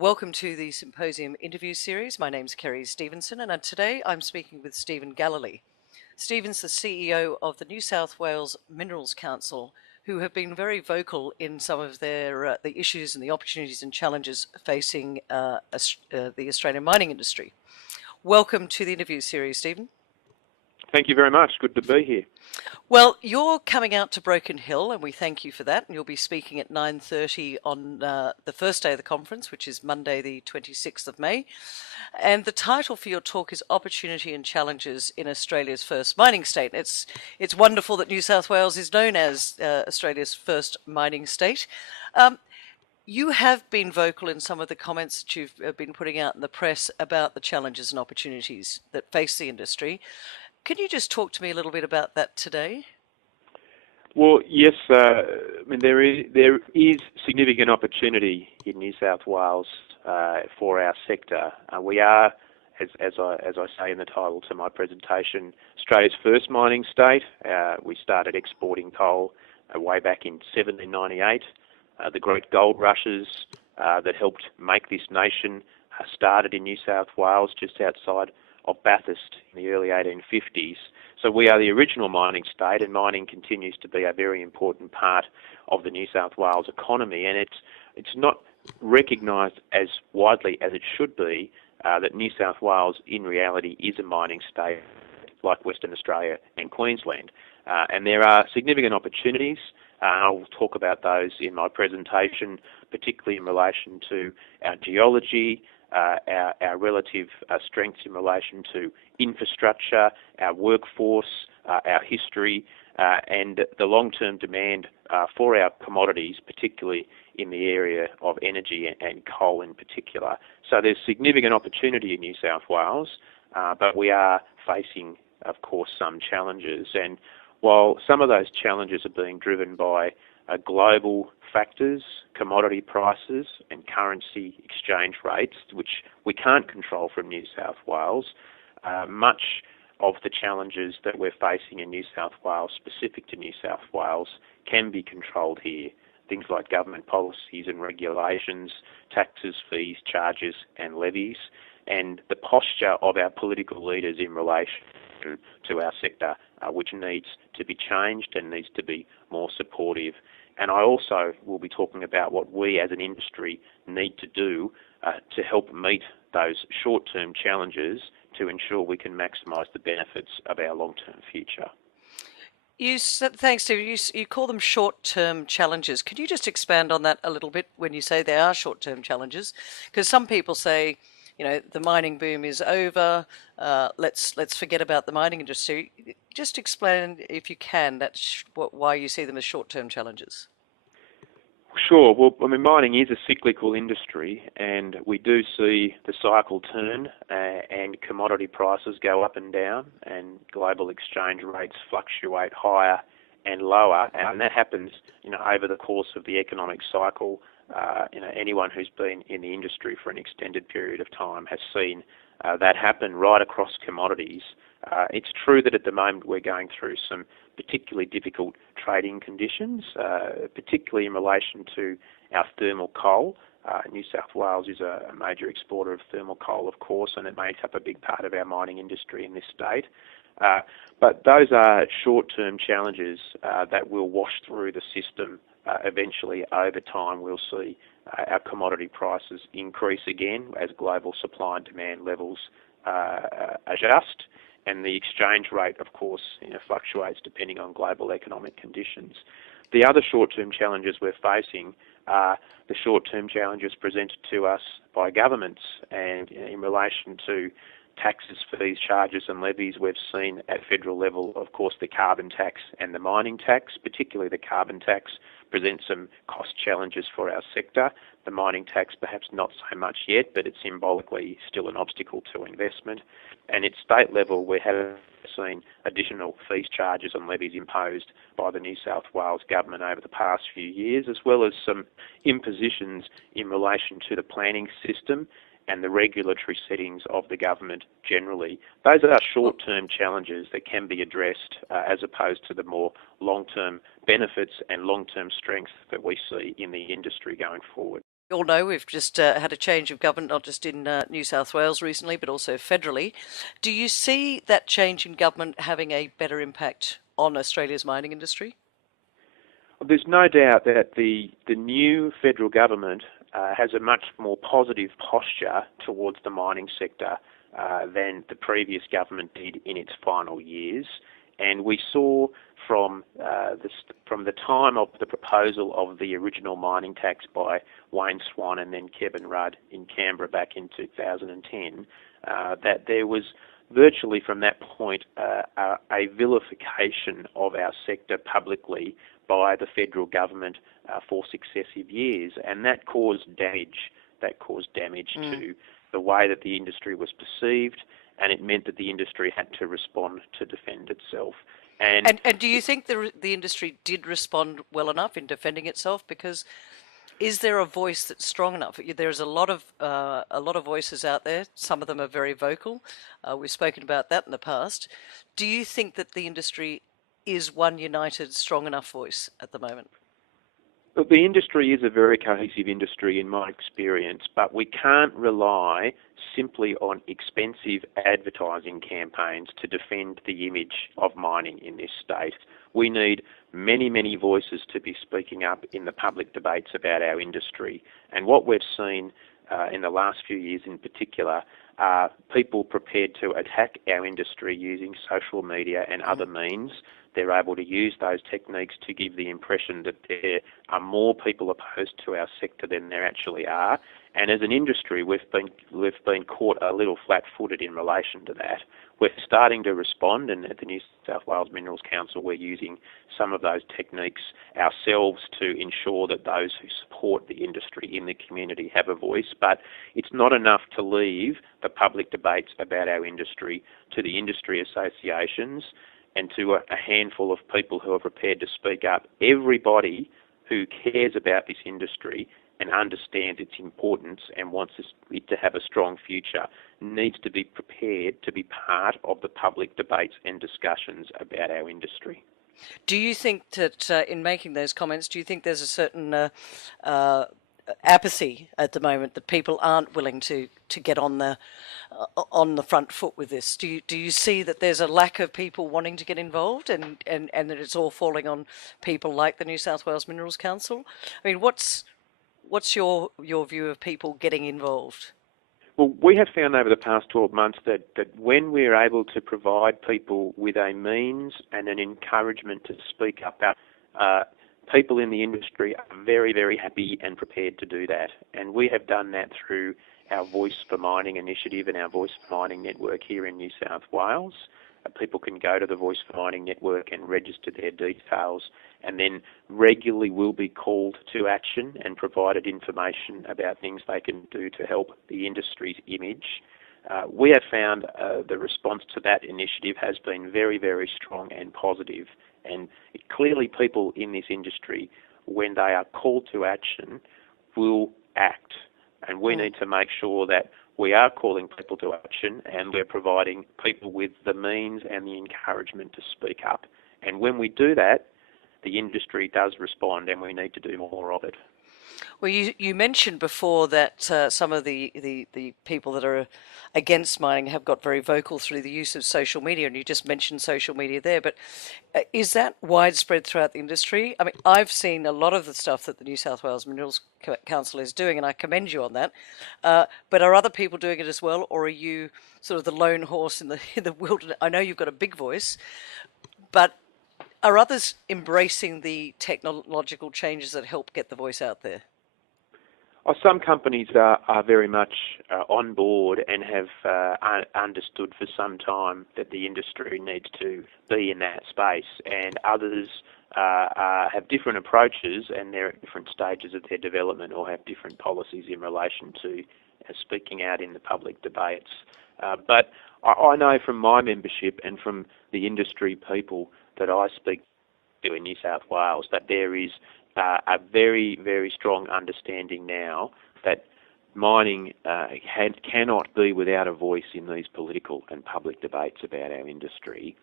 Welcome to the Symposium interview series. My name's Kerry Stevenson, and today I'm speaking with Stephen Galilee. Stephen's the CEO of the New South Wales Minerals Council, who have been very vocal in some of their the issues and the opportunities and challenges facing the Australian mining industry. Welcome to the interview series, Stephen. Thank you very much. Good to be here. Well, you're coming out to Broken Hill, and we thank you for that. And you'll be speaking at 9:30 on the first day of the conference, which is Monday, the 26th of May. And the title for your talk is Opportunity and Challenges in Australia's First Mining State. It's wonderful that New South Wales is known as Australia's first mining state. You have been vocal in some of the comments that you've been putting out in the press about the challenges and opportunities that face the industry. Can you just talk to me a little bit about that today? Well, yes. There is significant opportunity in New South Wales for our sector. We are, as I say in the title to my presentation, Australia's first mining state. We started exporting coal way back in 1798. The great gold rushes that helped make this nation started in New South Wales, just outside of Bathurst in the early 1850s. So we are the original mining state, and mining continues to be a very important part of the New South Wales economy, and it's not recognised as widely as it should be that New South Wales in reality is a mining state like Western Australia and Queensland. And there are significant opportunities. I'll talk about those in my presentation, particularly in relation to our geology, our relative strengths in relation to infrastructure, our workforce, our history, and the long-term demand for our commodities, particularly in the area of energy and coal in particular. So there's significant opportunity in New South Wales, but we are facing, of course, some challenges. And while some of those challenges are being driven by global factors, commodity prices and currency exchange rates, which we can't control from New South Wales, much of the challenges that we're facing in New South Wales, specific to New South Wales, can be controlled here. Things like government policies and regulations, taxes, fees, charges and levies, and the posture of our political leaders in relation to our sector, which needs to be changed and needs to be more supportive. And I also will be talking about what we as an industry need to do to help meet those short-term challenges to ensure we can maximise the benefits of our long-term future. Thanks, Steve. You call them short-term challenges. Can you just expand on that a little bit when you say they are short-term challenges? Because some people say, the mining boom is over. Let's forget about the mining industry. Just explain, if you can, why you see them as short-term challenges. Sure. Well, mining is a cyclical industry, and we do see the cycle turn and commodity prices go up and down, and global exchange rates fluctuate higher and lower, and that happens, over the course of the economic cycle. Anyone who's been in the industry for an extended period of time has seen that happen right across commodities. It's true that at the moment we're going through some particularly difficult trading conditions, particularly in relation to our thermal coal. New South Wales is a major exporter of thermal coal, of course, and it makes up a big part of our mining industry in this state. But those are short-term challenges that will wash through the system. Eventually, over time, we'll see our commodity prices increase again as global supply and demand levels adjust, and the exchange rate, of course, fluctuates depending on global economic conditions. The other short-term challenges we're facing are the short-term challenges presented to us by governments, and in relation to taxes, fees, charges and levies, we've seen at federal level, of course, the carbon tax and the mining tax. Particularly the carbon tax presents some cost challenges for our sector. The mining tax perhaps not so much yet, but it's symbolically still an obstacle to investment. And at state level, we have seen additional fees, charges and levies imposed by the New South Wales government over the past few years, as well as some impositions in relation to the planning system and the regulatory settings of the government generally. Those are short-term challenges that can be addressed as opposed to the more long-term benefits and long-term strengths that we see in the industry going forward. all know we've just had a change of government, not just in New South Wales recently, but also federally. Do you see that change in government having a better impact on Australia's mining industry? There's no doubt that the new federal government has a much more positive posture towards the mining sector than the previous government did in its final years. And we saw from the time of the proposal of the original mining tax by Wayne Swan and then Kevin Rudd in Canberra back in 2010, that there was virtually from that point a vilification of our sector publicly by the federal government for successive years, and that caused damage. To the way that the industry was perceived, and it meant that the industry had to respond to defend itself. And do you think the industry did respond well enough in defending itself? Because is there a voice that's strong enough? There's a lot of voices out there. Some of them are very vocal. We've spoken about that in the past. Do you think that the industry is one united, strong enough voice at the moment? Look, the industry is a very cohesive industry in my experience, but we can't rely simply on expensive advertising campaigns to defend the image of mining in this state. We need many, many voices to be speaking up in the public debates about our industry. And what we've seen in the last few years in particular are people prepared to attack our industry using social media and other means. They're able to use those techniques to give the impression that there are more people opposed to our sector than there actually are. And as an industry, we've been caught a little flat-footed in relation to that. We're starting to respond, and at the New South Wales Minerals Council, we're using some of those techniques ourselves to ensure that those who support the industry in the community have a voice. But it's not enough to leave the public debates about our industry to the industry associations and to a handful of people who are prepared to speak up. Everybody who cares about this industry and understands its importance and wants it to have a strong future needs to be prepared to be part of the public debates and discussions about our industry. Do you think that in making those comments, do you think there's a certain apathy at the moment that people aren't willing to get on the front foot with this? Do you see that there's a lack of people wanting to get involved and that it's all falling on people like the New South Wales Minerals Council? I mean, what's your view of people getting involved? Well, we have found over the past 12 months that when we're able to provide people with a means and an encouragement to speak up, people in the industry are very, very happy and prepared to do that. And we have done that through our Voice for Mining initiative and our Voice for Mining network here in New South Wales. People can go to the Voice for Mining network and register their details, and then regularly will be called to action and provided information about things they can do to help the industry's image. We have found the response to that initiative has been very, very strong and positive. And clearly people in this industry, when they are called to action, will act. And we need to make sure that we are calling people to action and we're providing people with the means and the encouragement to speak up. And when we do that, the industry does respond, and we need to do more of it. Well, you mentioned before that some of the people that are against mining have got very vocal through the use of social media, and you just mentioned social media there. But is that widespread throughout the industry? I mean, I've seen a lot of the stuff that the New South Wales Minerals Council is doing, and I commend you on that. But are other people doing it as well, or are you sort of the lone horse in the wilderness? I know you've got a big voice, but are others embracing the technological changes that help get the voice out there? Some companies are very much on board and have understood for some time that the industry needs to be in that space, and others have different approaches, and they're at different stages of their development or have different policies in relation to speaking out in the public debates. But I know from my membership and from the industry people that I speak to in New South Wales that there is a very, very strong understanding now that mining cannot be without a voice in these political and public debates about our industry,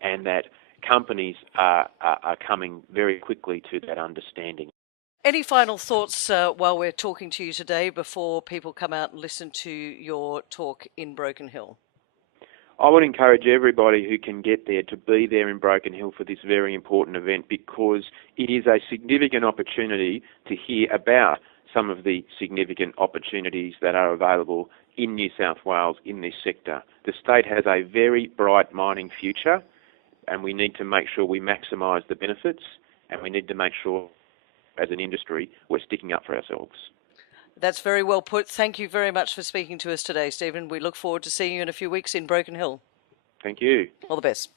and that companies are coming very quickly to that understanding. Any final thoughts while we're talking to you today before people come out and listen to your talk in Broken Hill? I would encourage everybody who can get there to be there in Broken Hill for this very important event, because it is a significant opportunity to hear about some of the significant opportunities that are available in New South Wales in this sector. The state has a very bright mining future, and we need to make sure we maximise the benefits, and we need to make sure as an industry we're sticking up for ourselves. That's very well put. Thank you very much for speaking to us today, Stephen. We look forward to seeing you in a few weeks in Broken Hill. Thank you. All the best.